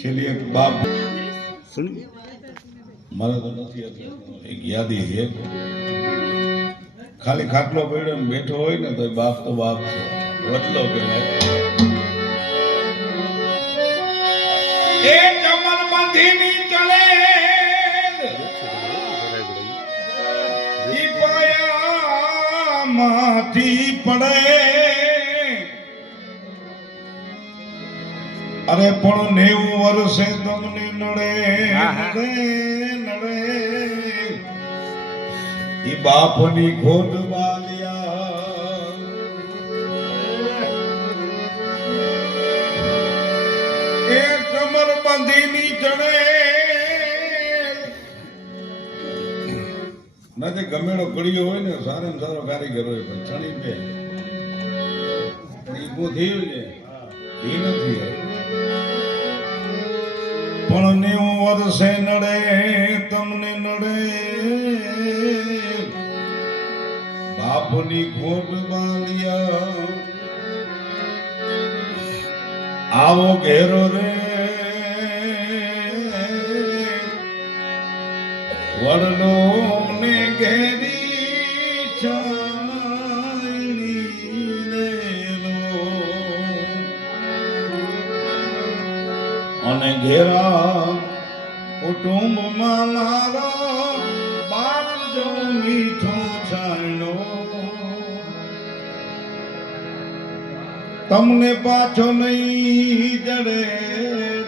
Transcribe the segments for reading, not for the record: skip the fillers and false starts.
છેલ્લી એક બાપ મારે તો નથી એક યાદી છે ખાલી ખાટલો પડ્યો ને બેઠો હોય ને તો બાપ છે વડલો કહેવાય એ કમર બાંધીની ચલે ઈ પાયામાંથી પડે અરે પણ 90 વર્ષે તમને નડે નડે ઈ બાપની ખોટ વાલિયા એ કમર બાંધીની ચડે ના જે ગમેડો કડિયો હોય ને સારામાં સારો કારીગર હોય પણ ચણી બે ઈ બુધી છે ઈ નથી પણ 90 વર્ષે નડે તમને નડે બાપની ખોટ બાલિયા આવો ઘેરો રે વડલો ને ઘેરી છાણી અને ઘેરા કુટુંબમાં મારો બાપ જો મીઠો છાણો તમને પાછો નહીં જડે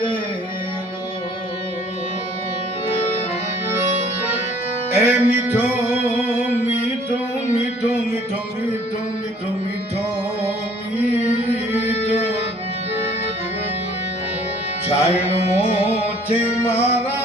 રે એ મીઠો મીઠો મીઠો મીઠો મીઠો મીઠો મીઠો મીઠો છાણો છે મારા